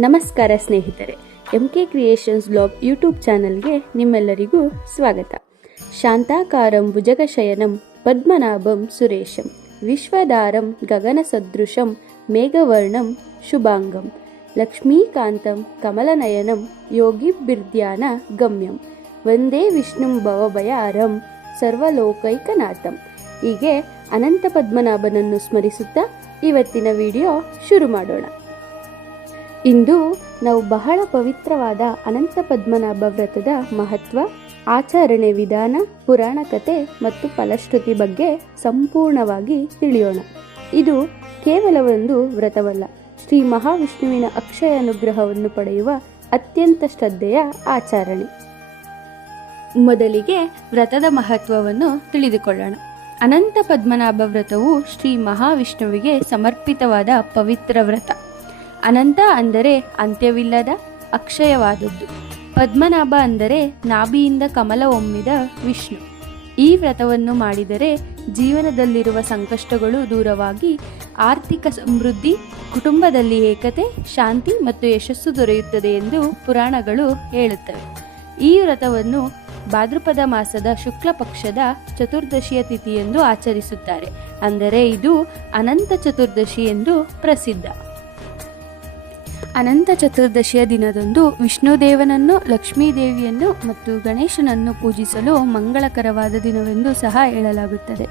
ನಮಸ್ಕಾರ ಸ್ನೇಹಿತರೆ M K creations blog YouTube ಚಾನಲ್ಗೆ ನಿಮ್ಮೆಲ್ಲರಿಗೂ ಸ್ವಾಗತ. ಶಾಂತಾಕಾರಂ ಭುಜಗಶಯನಂ ಪದ್ಮನಾಭಂ ಸುರೇಶಂ, ವಿಶ್ವದಾರಂ ಗಗನಸದೃಶಂ ಮೇಘವರ್ಣಂ ಶುಭಾಂಗಂ, ಲಕ್ಷ್ಮೀಕಾಂತಂ ಕಮಲನಯನಂ ಯೋಗಿಬಿರ್ಧ್ಯಾನ ಗಮ್ಯಂ, ವಂದೇ ವಿಷ್ಣುಂ ಭವಭಯಾರಂ ಸರ್ವಲೋಕೈಕನಾಥಂ. ಹೀಗೆ ಅನಂತ ಪದ್ಮನಾಭನನ್ನು ಸ್ಮರಿಸುತ್ತಾ ಇವತ್ತಿನ ವಿಡಿಯೋ ಶುರು ಮಾಡೋಣ. ಇಂದು ನಾವು ಬಹಳ ಪವಿತ್ರವಾದ ಅನಂತ ಪದ್ಮನಾಭ ವ್ರತದ ಮಹತ್ವ, ಆಚರಣೆ ವಿಧಾನ, ಪುರಾಣ ಕಥೆ ಮತ್ತು ಫಲಶ್ರುತಿ ಬಗ್ಗೆ ಸಂಪೂರ್ಣವಾಗಿ ತಿಳಿಯೋಣ. ಇದು ಕೇವಲ ಒಂದು ವ್ರತವಲ್ಲ. ಶ್ರೀ ಮಹಾವಿಷ್ಣುವಿನ ಅಕ್ಷಯ ಅನುಗ್ರಹವನ್ನು ಪಡೆಯುವ ಅತ್ಯಂತ ಶ್ರದ್ಧೆಯ ಆಚರಣೆ. ಮೊದಲಿಗೆ ವ್ರತದ ಮಹತ್ವವನ್ನು ತಿಳಿದುಕೊಳ್ಳೋಣ. ಅನಂತ ಪದ್ಮನಾಭ ವ್ರತವು ಶ್ರೀ ಮಹಾವಿಷ್ಣುವಿಗೆ ಸಮರ್ಪಿತವಾದ ಪವಿತ್ರ ವ್ರತ. ಅನಂತ ಅಂದರೆ ಅಂತ್ಯವಿಲ್ಲದ, ಅಕ್ಷಯವಾದದ್ದು. ಪದ್ಮನಾಭ ಅಂದರೆ ನಾಭಿಯಿಂದ ಕಮಲ ಒಮ್ಮಿದ ವಿಷ್ಣು. ಈ ವ್ರತವನ್ನು ಮಾಡಿದರೆ ಜೀವನದಲ್ಲಿರುವ ಸಂಕಷ್ಟಗಳು ದೂರವಾಗಿ, ಆರ್ಥಿಕ ಸಮೃದ್ಧಿ, ಕುಟುಂಬದಲ್ಲಿ ಏಕತೆ, ಶಾಂತಿ ಮತ್ತು ಯಶಸ್ಸು ದೊರೆಯುತ್ತದೆ ಎಂದು ಪುರಾಣಗಳು ಹೇಳುತ್ತವೆ. ಈ ವ್ರತವನ್ನು ಭಾದ್ರಪದ ಮಾಸದ ಶುಕ್ಲ ಪಕ್ಷದ ಚತುರ್ದಶಿಯ ತಿಥಿಯೆಂದು ಆಚರಿಸುತ್ತಾರೆ. ಅಂದರೆ ಇದು ಅನಂತ ಚತುರ್ದಶಿ ಎಂದು ಪ್ರಸಿದ್ಧ. ಅನಂತ ಚತುರ್ದಶಿಯ ದಿನದಂದು ವಿಷ್ಣುದೇವನನ್ನು, ಲಕ್ಷ್ಮೀದೇವಿಯನ್ನು ಮತ್ತು ಗಣೇಶನನ್ನು ಪೂಜಿಸಲು ಮಂಗಳಕರವಾದ ದಿನವೆಂದು ಸಹ ಹೇಳಲಾಗುತ್ತದೆ.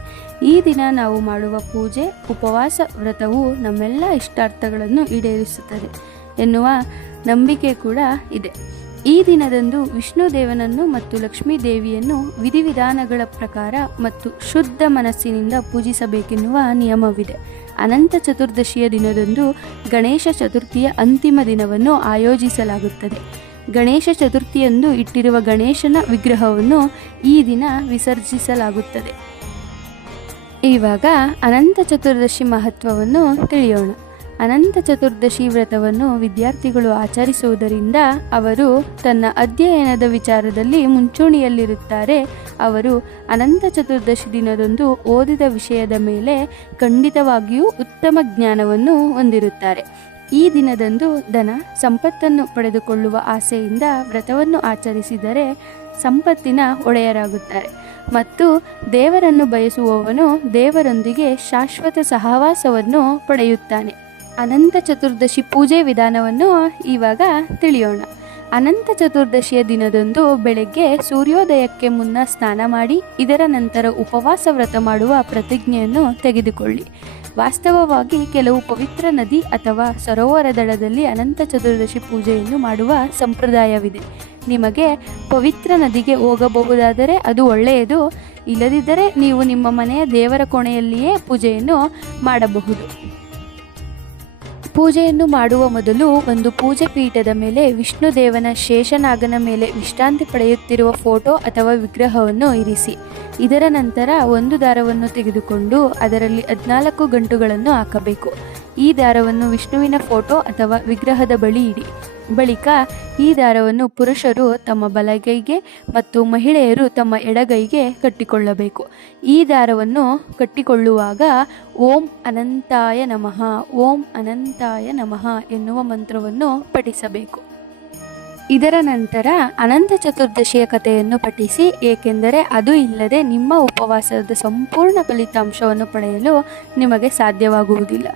ಈ ದಿನ ನಾವು ಮಾಡುವ ಪೂಜೆ, ಉಪವಾಸ, ವ್ರತವು ನಮ್ಮೆಲ್ಲ ಇಷ್ಟಾರ್ಥಗಳನ್ನು ಈಡೇರಿಸುತ್ತದೆ ಎನ್ನುವ ನಂಬಿಕೆ ಕೂಡ ಇದೆ. ಈ ದಿನದಂದು ವಿಷ್ಣುದೇವನನ್ನು ಮತ್ತು ಲಕ್ಷ್ಮೀ ದೇವಿಯನ್ನು ವಿಧಿವಿಧಾನಗಳ ಪ್ರಕಾರ ಮತ್ತು ಶುದ್ಧ ಮನಸ್ಸಿನಿಂದ ಪೂಜಿಸಬೇಕೆನ್ನುವ ನಿಯಮವಿದೆ. ಅನಂತ ಚತುರ್ದಶಿಯ ದಿನದಂದು ಗಣೇಶ ಚತುರ್ಥಿಯ ಅಂತಿಮ ದಿನವನ್ನು ಆಯೋಜಿಸಲಾಗುತ್ತದೆ. ಗಣೇಶ ಚತುರ್ಥಿಯಂದು ಇಟ್ಟಿರುವ ಗಣೇಶನ ವಿಗ್ರಹವನ್ನು ಈ ದಿನ ವಿಸರ್ಜಿಸಲಾಗುತ್ತದೆ. ಇವಾಗ ಅನಂತ ಚತುರ್ದಶಿ ಮಹತ್ವವನ್ನು ತಿಳಿಯೋಣ. ಅನಂತ ಚತುರ್ದಶಿ ವ್ರತವನ್ನು ವಿದ್ಯಾರ್ಥಿಗಳು ಆಚರಿಸುವುದರಿಂದ ಅವರು ತನ್ನ ಅಧ್ಯಯನದ ವಿಚಾರದಲ್ಲಿ ಮುಂಚೂಣಿಯಲ್ಲಿರುತ್ತಾರೆ. ಅವರು ಅನಂತ ಚತುರ್ದಶಿ ದಿನದಂದು ಓದಿದ ವಿಷಯದ ಮೇಲೆ ಖಂಡಿತವಾಗಿಯೂ ಉತ್ತಮ ಜ್ಞಾನವನ್ನು ಹೊಂದಿರುತ್ತಾರೆ. ಈ ದಿನದಂದು ಧನ ಸಂಪತ್ತನ್ನು ಪಡೆದುಕೊಳ್ಳುವ ಆಸೆಯಿಂದ ವ್ರತವನ್ನು ಆಚರಿಸಿದರೆ ಸಂಪತ್ತಿನ ಒಡೆಯರಾಗುತ್ತಾರೆ. ಮತ್ತು ದೇವರನ್ನು ಬಯಸುವವನು ದೇವರೊಂದಿಗೆ ಶಾಶ್ವತ ಸಹವಾಸವನ್ನು ಪಡೆಯುತ್ತಾನೆ. ಅನಂತ ಚತುರ್ದಶಿ ಪೂಜೆ ವಿಧಾನವನ್ನು ಇವಾಗ ತಿಳಿಯೋಣ. ಅನಂತ ಚತುರ್ದಶಿಯ ದಿನದಂದು ಬೆಳಗ್ಗೆ ಸೂರ್ಯೋದಯಕ್ಕೆ ಮುನ್ನ ಸ್ನಾನ ಮಾಡಿ, ಇದರ ನಂತರ ಉಪವಾಸ ವ್ರತ ಮಾಡುವ ಪ್ರತಿಜ್ಞೆಯನ್ನು ತೆಗೆದುಕೊಳ್ಳಿ. ವಾಸ್ತವವಾಗಿ ಕೆಲವು ಪವಿತ್ರ ನದಿ ಅಥವಾ ಸರೋವರ ದಳದಲ್ಲಿ ಅನಂತ ಚತುರ್ದಶಿ ಪೂಜೆಯನ್ನು ಮಾಡುವ ಸಂಪ್ರದಾಯವಿದೆ. ನಿಮಗೆ ಪವಿತ್ರ ನದಿಗೆ ಹೋಗಬಹುದಾದರೆ ಅದು ಒಳ್ಳೆಯದು, ಇಲ್ಲದಿದ್ದರೆ ನೀವು ನಿಮ್ಮ ಮನೆಯ ದೇವರ ಕೋಣೆಯಲ್ಲಿಯೇ ಪೂಜೆಯನ್ನು ಮಾಡಬಹುದು. ಪೂಜೆಯನ್ನು ಮಾಡುವ ಮೊದಲು ಒಂದು ಪೂಜೆ ಪೀಠದ ಮೇಲೆ ವಿಷ್ಣು ದೇವನ ಶೇಷನಾಗನ ಮೇಲೆ ವಿಶ್ರಾಂತಿ ಪಡೆಯುತ್ತಿರುವ ಫೋಟೋ ಅಥವಾ ವಿಗ್ರಹವನ್ನು ಇರಿಸಿ. ಇದರ ನಂತರ ಒಂದು ದಾರವನ್ನು ತೆಗೆದುಕೊಂಡು ಅದರಲ್ಲಿ ಹದಿನಾಲ್ಕು ಗಂಟುಗಳನ್ನು ಹಾಕಬೇಕು. ಈ ದಾರವನ್ನು ವಿಷ್ಣುವಿನ ಫೋಟೋ ಅಥವಾ ವಿಗ್ರಹದ ಬಳಿ ಇಡಿ. ಬಳಿಕ ಈ ದಾರವನ್ನು ಪುರುಷರು ತಮ್ಮ ಬಲಗೈಗೆ ಮತ್ತು ಮಹಿಳೆಯರು ತಮ್ಮ ಎಡಗೈಗೆ ಕಟ್ಟಿಕೊಳ್ಳಬೇಕು. ಈ ದಾರವನ್ನು ಕಟ್ಟಿಕೊಳ್ಳುವಾಗ ಓಂ ಅನಂತಾಯ ನಮಃ, ಓಂ ಅನಂತಾಯ ನಮಃ ಎನ್ನುವ ಮಂತ್ರವನ್ನು ಪಠಿಸಬೇಕು. ಇದರ ನಂತರ ಅನಂತ ಚತುರ್ದಶಿಯ ಕಥೆಯನ್ನು ಪಠಿಸಿ, ಏಕೆಂದರೆ ಅದು ಇಲ್ಲದೆ ನಿಮ್ಮ ಉಪವಾಸದ ಸಂಪೂರ್ಣ ಫಲಿತಾಂಶವನ್ನು ಪಡೆಯಲು ನಿಮಗೆ ಸಾಧ್ಯವಾಗುವುದಿಲ್ಲ.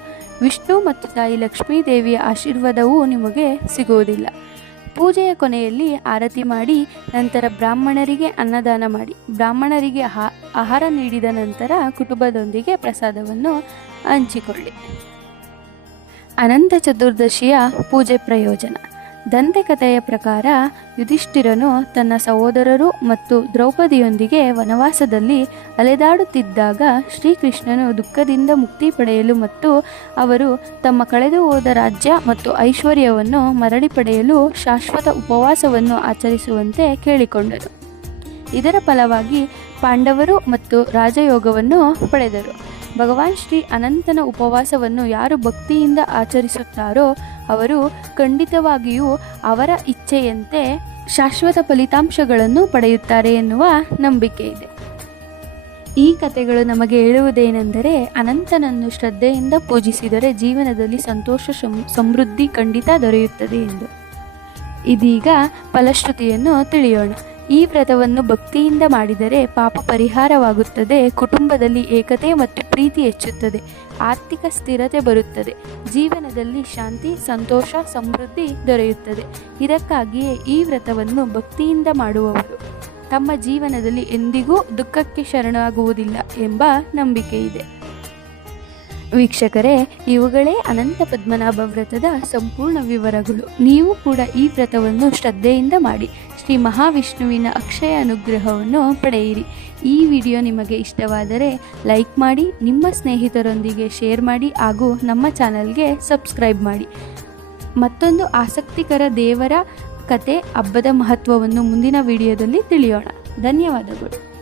ವಿಷ್ಣು ಮತ್ತು ತಾಯಿ ಲಕ್ಷ್ಮೀ ದೇವಿಯ ಆಶೀರ್ವಾದವೂ ನಿಮಗೆ ಸಿಗುವುದಿಲ್ಲ. ಪೂಜೆಯ ಕೊನೆಯಲ್ಲಿ ಆರತಿ ಮಾಡಿ, ನಂತರ ಬ್ರಾಹ್ಮಣರಿಗೆ ಅನ್ನದಾನ ಮಾಡಿ. ಬ್ರಾಹ್ಮಣರಿಗೆ ಆಹಾರ ನೀಡಿದ ನಂತರ ಕುಟುಂಬದೊಂದಿಗೆ ಪ್ರಸಾದವನ್ನು ಹಂಚಿಕೊಳ್ಳಿ. ಅನಂತ ಚತುರ್ದಶಿಯ ಪೂಜೆ ಪ್ರಯೋಜನ. ದಂತೆಕಥೆಯ ಪ್ರಕಾರ ಯುಧಿಷ್ಠಿರನು ತನ್ನ ಸಹೋದರರು ಮತ್ತು ದ್ರೌಪದಿಯೊಂದಿಗೆ ವನವಾಸದಲ್ಲಿ ಅಲೆದಾಡುತ್ತಿದ್ದಾಗ ಶ್ರೀಕೃಷ್ಣನು ದುಃಖದಿಂದ ಮುಕ್ತಿ ಪಡೆಯಲು ಮತ್ತು ಅವರು ತಮ್ಮ ಕಳೆದು ಹೋದ ರಾಜ್ಯ ಮತ್ತು ಐಶ್ವರ್ಯವನ್ನು ಮರಳಿ ಪಡೆಯಲು ಶಾಶ್ವತ ಉಪವಾಸವನ್ನು ಆಚರಿಸುವಂತೆ ಕೇಳಿಕೊಂಡರು. ಇದರ ಫಲವಾಗಿ ಪಾಂಡವರು ಮತ್ತು ರಾಜಯೋಗವನ್ನು ಪಡೆದರು. ಭಗವಾನ್ ಶ್ರೀ ಅನಂತನ ಉಪವಾಸವನ್ನು ಯಾರು ಭಕ್ತಿಯಿಂದ ಆಚರಿಸುತ್ತಾರೋ ಅವರು ಖಂಡಿತವಾಗಿಯೂ ಅವರ ಇಚ್ಛೆಯಂತೆ ಶಾಶ್ವತ ಫಲಿತಾಂಶಗಳನ್ನು ಪಡೆಯುತ್ತಾರೆ ಎನ್ನುವ ನಂಬಿಕೆ ಇದೆ. ಈ ಕಥೆಗಳು ನಮಗೆ ಹೇಳುವುದೇನೆಂದರೆ ಅನಂತನನ್ನು ಶ್ರದ್ಧೆಯಿಂದ ಪೂಜಿಸಿದರೆ ಜೀವನದಲ್ಲಿ ಸಂತೋಷ ಸಮೃದ್ಧಿ ಖಂಡಿತ ದೊರೆಯುತ್ತದೆ ಎಂದು. ಇದೀಗ ಫಲಶ್ರುತಿಯನ್ನು ತಿಳಿಯೋಣ. ಈ ವ್ರತವನ್ನು ಭಕ್ತಿಯಿಂದ ಮಾಡಿದರೆ ಪಾಪ ಪರಿಹಾರವಾಗುತ್ತದೆ, ಕುಟುಂಬದಲ್ಲಿ ಏಕತೆ ಮತ್ತು ಪ್ರೀತಿ ಹೆಚ್ಚುತ್ತದೆ, ಆರ್ಥಿಕ ಸ್ಥಿರತೆ ಬರುತ್ತದೆ, ಜೀವನದಲ್ಲಿ ಶಾಂತಿ, ಸಂತೋಷ, ಸಮೃದ್ಧಿ ದೊರೆಯುತ್ತದೆ. ಇದಕ್ಕಾಗಿಯೇ ಈ ವ್ರತವನ್ನು ಭಕ್ತಿಯಿಂದ ಮಾಡುವವರು. ತಮ್ಮ ಜೀವನದಲ್ಲಿ ಎಂದಿಗೂ ದುಃಖಕ್ಕೆ ಶರಣಾಗುವುದಿಲ್ಲ ಎಂಬ ನಂಬಿಕೆ ಇದೆ. ವೀಕ್ಷಕರೇ, ಇವುಗಳೇ ಅನಂತ ಪದ್ಮನಾಭ ವ್ರತದ ಸಂಪೂರ್ಣ ವಿವರಗಳು. ನೀವು ಕೂಡ ಈ ವ್ರತವನ್ನು ಶ್ರದ್ಧೆಯಿಂದ ಮಾಡಿ. ಶ್ರೀ ಮಹಾವಿಷ್ಣುವಿನ ಅಕ್ಷಯ ಅನುಗ್ರಹವನ್ನು ಪಡೆಯಿರಿ. ಈ ವಿಡಿಯೋ ನಿಮಗೆ ಇಷ್ಟವಾದರೆ ಲೈಕ್ ಮಾಡಿ, ನಿಮ್ಮ ಸ್ನೇಹಿತರೊಂದಿಗೆ ಶೇರ್ ಮಾಡಿ ಹಾಗೂ ನಮ್ಮ ಚಾನಲ್ಗೆ ಸಬ್ಸ್ಕ್ರೈಬ್ ಮಾಡಿ. ಮತ್ತೊಂದು ಆಸಕ್ತಿಕರ ದೇವರ ಕತೆ, ಹಬ್ಬದ ಮಹತ್ವವನ್ನು ಮುಂದಿನ ವಿಡಿಯೋದಲ್ಲಿ ತಿಳಿಯೋಣ. ಧನ್ಯವಾದಗಳು.